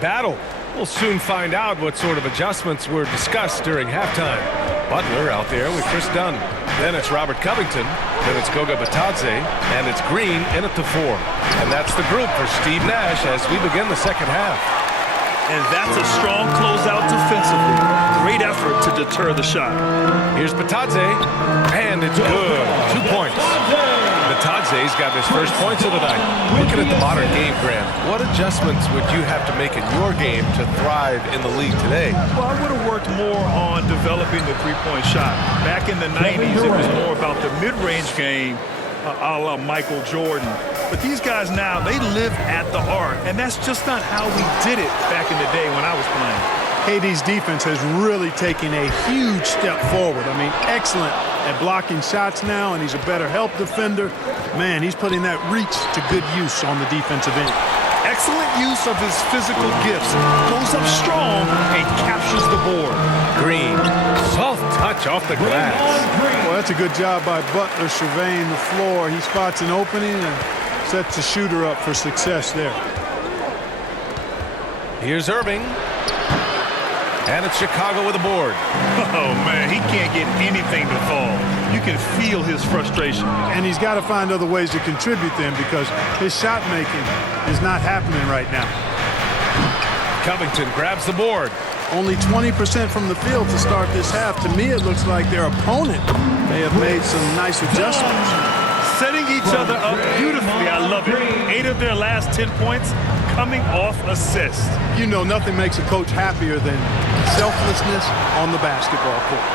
battle. We'll soon find out what sort of adjustments were discussed during halftime. Butler out there with Chris Dunn. Then it's Robert Covington. Then it's Goga Batadze. And it's Green in at the 4. And that's the group for Steve Nash as we begin the second half. And that's a strong closeout defensively. Great effort to deter the shot. Here's Batadze. And it's good. 2 points. Batadze's got his first points of the night. Looking at the modern game, Grant, what adjustments would you have to make in your game to thrive in the league today? Well, I would have worked more on developing the three-point shot. Back in the 90s, it was more about the mid-range game, a la Michael Jordan. But these guys now, they live at the arc, and that's just not how we did it back in the day when I was playing. KD's defense has really taken a huge step forward. I mean, excellent at blocking shots now, and he's a better help defender. Man, he's putting that reach to good use on the defensive end. Excellent use of his physical gifts. Goes up strong and captures the board. Green, soft touch off the glass. Well, that's a good job by Butler surveying the floor. He spots an opening and sets the shooter up for success there. Here's Irving. And it's Chicago with a board. Oh, man, he can't get anything to fall. You can feel his frustration. And he's got to find other ways to contribute then because his shot making is not happening right now. Covington grabs the board. Only 20% from the field to start this half. To me, it looks like their opponent may have made some nice adjustments. Setting each other up beautifully. I love it. 8 of their last 10 points coming off assists. You know, nothing makes a coach happier than selflessness on the basketball court.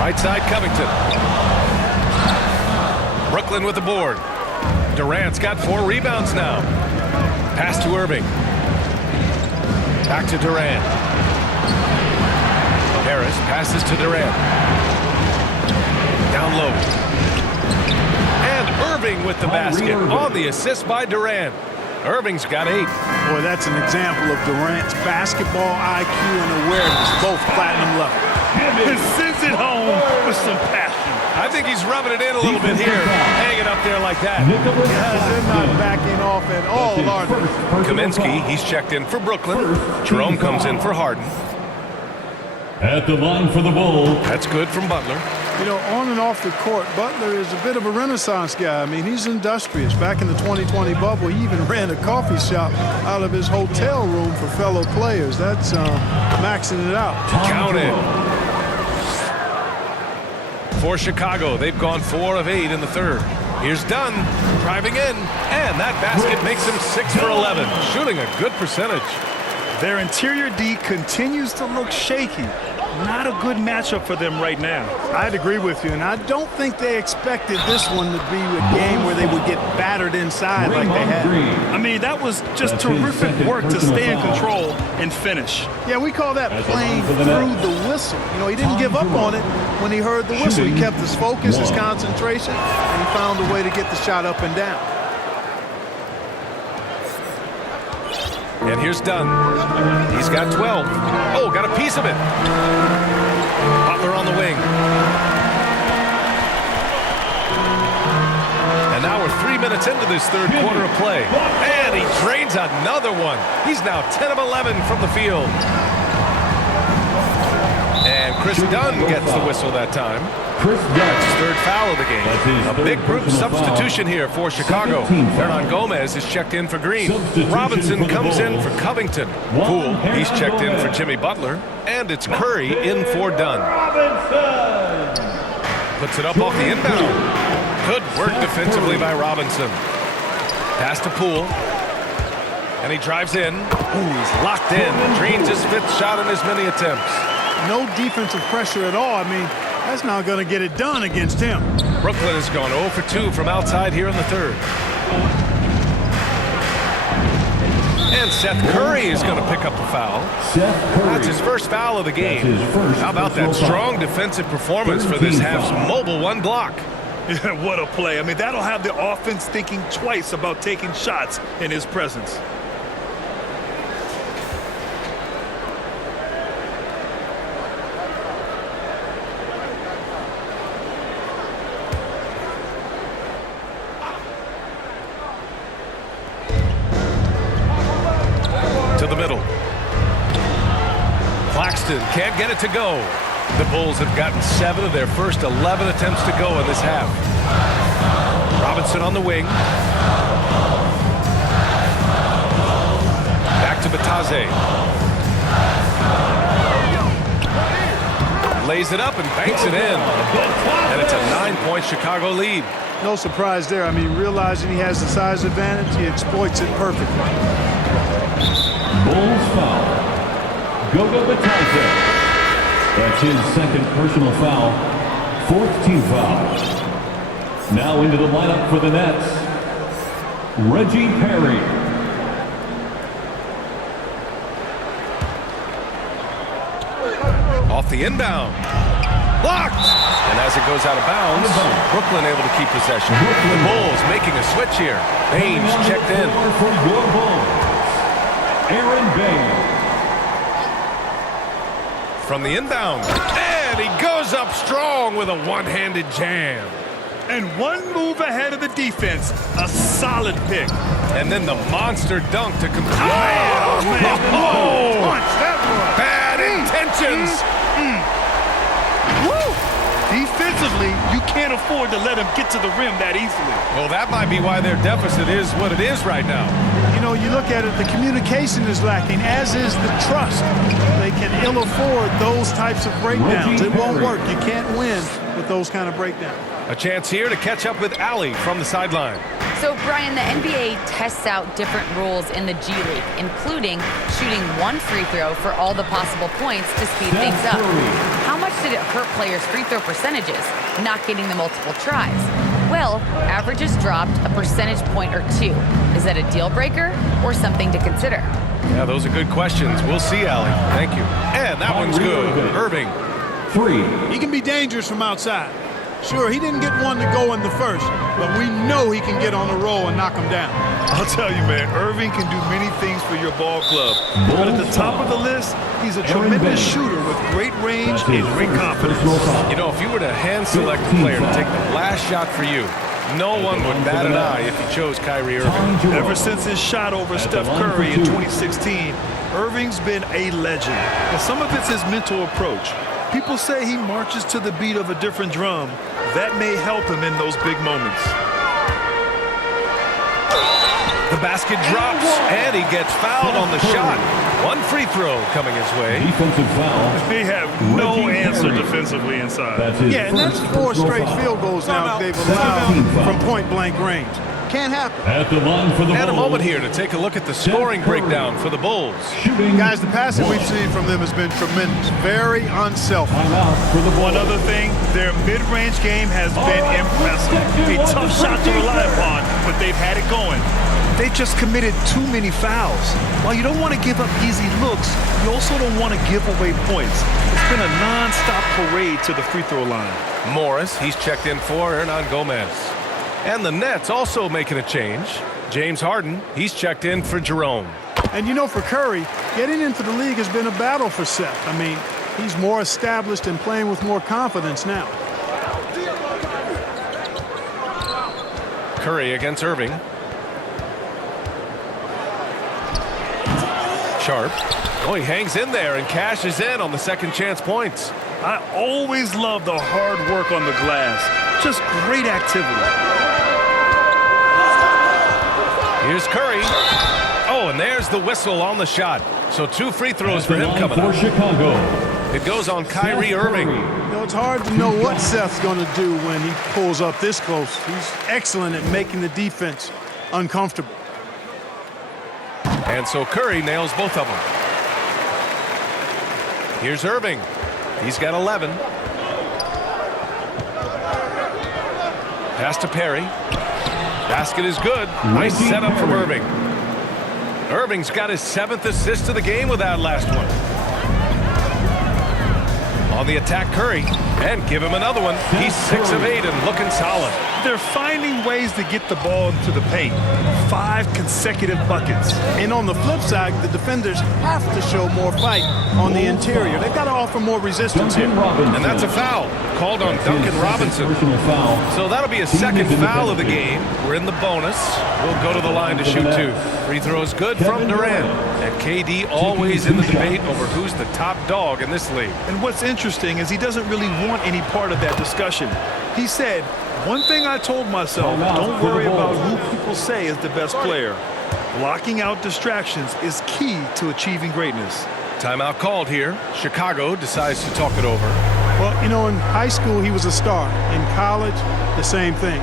Right side, Covington. Brooklyn with the board. Durant's got 4 rebounds now. Pass to Irving. Back to Durant. Harris passes to Durant. Down low. And Irving with the basket on the assist by Durant. Irving's got 8. Boy, that's an example of Durant's basketball IQ and awareness, both platinum level. And sends it home with some passion. I think he's rubbing it in a little bit here, hanging up there like that. Yeah, they're not backing off at all, are they? Kaminsky, he's checked in for Brooklyn. Jerome comes in for Harden. At the line for the Bulls. That's good from Butler. You know, on and off the court, Butler is a bit of a renaissance guy. I mean, he's industrious. Back in the 2020 bubble, he even ran a coffee shop out of his hotel room for fellow players. That's maxing it out. Count it. For Chicago, they've gone 4 of 8 in the third. Here's Dunn driving in, and that basket makes him 6 for 11, shooting a good percentage. Their interior D continues to look shaky. Not a good matchup for them right now. I'd agree with you, and I don't think they expected this one to be a game where they would get battered inside like they had. I mean, that was just terrific work to stay in control and finish. Yeah, we call that playing through the whistle. You know, he didn't give up on it when he heard the whistle. He kept his focus, his concentration, and he found a way to get the shot up and down. And here's Dunn. He's got 12. Oh, got a piece of it. Butler on the wing. And now we're 3 minutes into this third quarter of play. And he drains another one. He's now 10 of 11 from the field. And Chris Dunn gets the whistle that time. That's his 3rd foul of the game. A big group substitution here for Chicago. Hernan Gomez is checked in for Green. Robinson comes in for Covington. Poole, he's checked in for Jimmy Butler. And it's Curry in for Dunn. Puts it up off the inbound. Good work defensively by Robinson. Pass to Poole. And he drives in. Ooh, he's locked in. Drains his 5th shot in as many attempts. No defensive pressure at all. I mean, that's not going to get it done against him. Brooklyn has gone 0 for 2 from outside here in the third. And Seth Curry is going to pick up a foul. That's his first foul of the game. How about that strong defensive performance for this half's mobile 1 block? What a play. I mean, that'll have the offense thinking twice about taking shots in his presence. to the middle. Claxton can't get it to go. The Bulls have gotten 7 of their first 11 attempts to go in this half. Robinson on the wing. Back to Bataze. Lays it up and banks it in. And it's a 9-point Chicago lead. No surprise there. I mean, realizing he has the size advantage, he exploits it perfectly. Bulls foul. Goga Bataze. That's his second personal foul. 4th team foul. Now into the lineup for the Nets, Reggie Perry. Off the inbound. Blocked! And as it goes out of bounds, Brooklyn able to keep possession. The Bulls making a switch here. Baines checked in. For your Bulls, Aaron Baines. From the inbound. And he goes up strong with a one-handed jam. And one move ahead of the defense. A solid pick. And then the monster dunk to complete. Oh, man. Oh! Punch that one. Bad intentions. Woo! Defensively, you can't afford to let him get to the rim that easily. Well, that might be why their deficit is what it is right now. You know, you look at it, the communication is lacking, as is the trust. They can ill afford those types of breakdowns. It won't work. You can't win with those kind of breakdowns. A chance here to catch up with Allie from the sideline. So, Brian, the NBA tests out different rules in the G League, including shooting 1 free throw for all the possible points to speed things up. How much did it hurt players' free throw percentages, not getting the multiple tries? Well, averages dropped a percentage point or 2. Is that a deal breaker or something to consider? Yeah, those are good questions. We'll see, Allie. Thank you. And that one's good. Irving. 3. He can be dangerous from outside. Sure, he didn't get one to go in the first, but we know he can get on the roll and knock him down. I'll tell you, man, Irving can do many things for your ball club. But at the top of the list, he's a tremendous shooter with great range and great confidence. You know, if you were to hand select a player to take the last shot for you, no one would bat an eye if he chose Kyrie Irving. Ever since his shot over Steph Curry in 2016, Irving's been a legend. And some of it's his mental approach. People say he marches to the beat of a different drum. That may help him in those big moments. The basket drops, and he gets fouled on the shot. 1 free throw coming his way. Defensive foul. They have no answer defensively inside. That's his Yeah, and that's first 4 personal straight foul. field goals now they've Second allowed team foul. from point-blank range. Can't happen. At the line for the And a Bulls, moment here to take a look at the scoring breakdown for the Bulls. shooting Guys, the passing we've 1. seen from them has been tremendous. Very unselfish. Timeout for the Bulls. One other thing, their mid-range game has been impressive. A tough shot to rely upon, but they've had it going. They just committed too many fouls. While you don't want to give up easy looks, you also don't want to give away points. It's been a non-stop parade to the free throw line. Morris, he's checked in for Hernan Gomez. And the Nets also making a change. James Harden, he's checked in for Jerome. And you know, for Curry, getting into the league has been a battle for Seth. I mean, he's more established and playing with more confidence now. Curry against Irving. Sharp. Oh, he hangs in there and cashes in on the second chance points. I always love the hard work on the glass. Just great activity. Here's Curry. Oh, and there's the whistle on the shot. So 2 free throws for him coming for up. Chicago. It goes on Kyrie Irving. You know, it's hard to know what Seth's going to do when he pulls up this close. He's excellent at making the defense uncomfortable. And so Curry nails both of them. Here's Irving. He's got 11. Pass to Perry. Basket is good. Nice setup from Irving. Irving's got his 7th assist of the game with that last one. On the attack, Curry. And give him another one. He's 6 of 8 and looking solid. They're finding ways to get the ball into the paint. 5 consecutive buckets. And on the flip side, the defenders have to show more fight on the interior. They've got to offer more resistance here. And that's a foul called on Duncan Robinson. So that'll be a second foul of the game. We're in the bonus. We'll go to the line to shoot 2. Free throw is good from Durant. And KD always in the debate over who's the top dog in this league. And what's interesting is he doesn't really want any part of that discussion. He said, one thing I told myself, don't worry about who people say is the best player. Blocking out distractions is key to achieving greatness. Timeout called here. Chicago decides to talk it over. Well, you know, in high school, he was a star. In college, the same thing.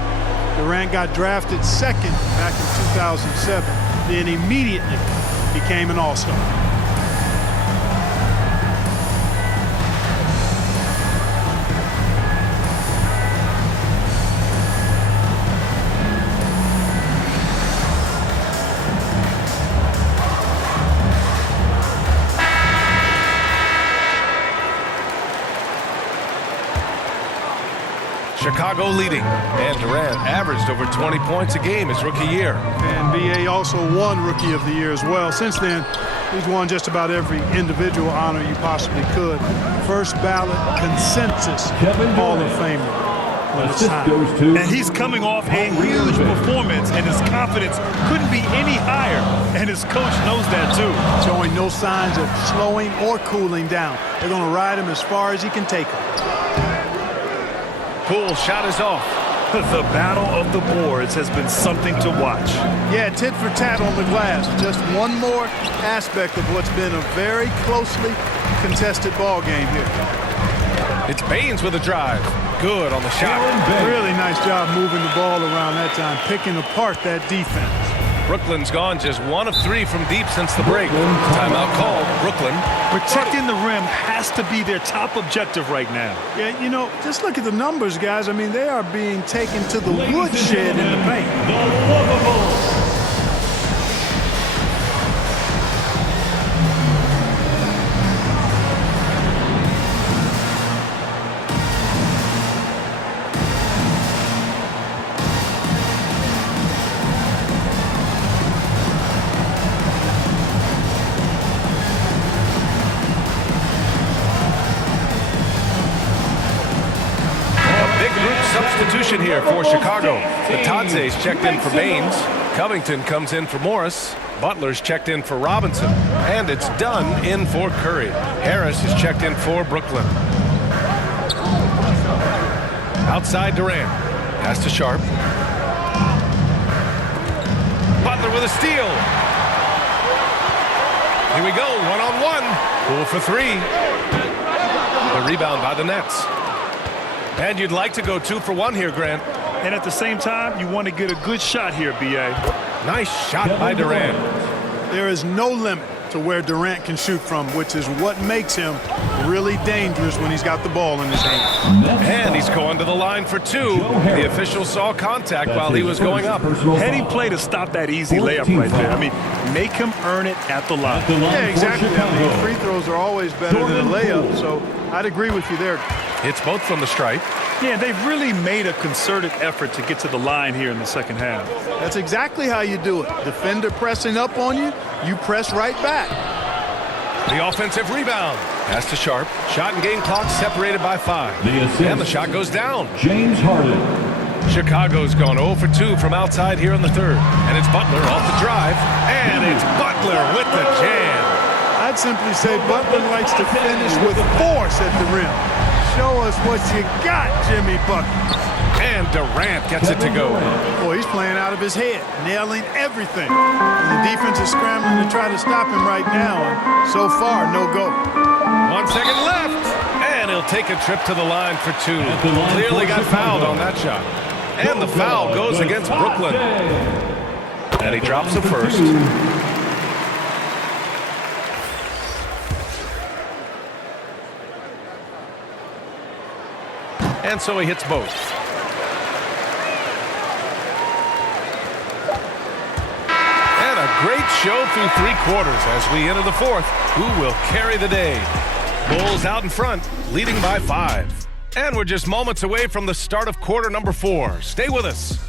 Durant got drafted second back in 2007, then immediately became an all-star. Chicago leading, and Durant averaged over 20 points a game his rookie year. And B.A. also won Rookie of the Year as well. Since then, he's won just about every individual honor you possibly could. First ballot consensus Hall of Famer. And he's coming off a huge performance, and his confidence couldn't be any higher. And his coach knows that too. Showing no signs of slowing or cooling down. They're going to ride him as far as he can take him. Poole shot is off. The battle of the boards has been something to watch. Yeah, tit for tat on the glass. Just one more aspect of what's been a very closely contested ball game here. It's Baines with a drive. Good on the shot. Really nice job moving the ball around that time, picking apart that defense. Brooklyn's gone just 1 of 3 from deep since the break. Timeout called. Brooklyn. Protecting the rim has to be their top objective right now. Yeah, you know, just look at the numbers, guys. I mean, they are being taken to the woodshed in the paint. Substitution here for Chicago. Batadze's checked in for Baines. Covington comes in for Morris. Butler's checked in for Robinson. And it's Dunn in for Curry. Harris is checked in for Brooklyn. Outside Durant. Pass to Sharp. Butler with a steal. Here we go, one-on-one. Poole for 3. The rebound by the Nets. And you'd like to go 2 for 1 here, Grant. And at the same time, you want to get a good shot here, B.A. Nice shot by Durant. There is no limit to where Durant can shoot from, which is what makes him really dangerous when he's got the ball in his hand. And he's going to the line for 2. The official saw contact while he was going up. Heady play to stop that easy layup right there. I mean, make him earn it at the line. Yeah, exactly. I mean, free throws are always better than a layup, so I'd agree with you there. It's both from the stripe. Yeah, they've really made a concerted effort to get to the line here in the second half. That's exactly how you do it. Defender pressing up on you, you press right back. The offensive rebound. Pass to Sharp. Shot and game clock separated by 5. And the shot goes down. James Harden. Chicago's gone 0 for 2 from outside here in the third. And it's Butler off the drive. And it's Butler with the jam. I'd simply say Butler likes to finish with force at the rim. Show us what you got, Jimmy Buckets. And Durant gets it to go. Boy, he's playing out of his head, nailing everything. And the defense is scrambling to try to stop him right now, and so far, no go. 1 second left. And he'll take a trip to the line for 2. Clearly got fouled on that shot. And the foul goes against Brooklyn. And he drops the first. And so he hits both. And a great show through 3 quarters as we enter the 4th. Who will carry the day? Bulls out in front, leading by 5. And we're just moments away from the start of quarter number 4. Stay with us.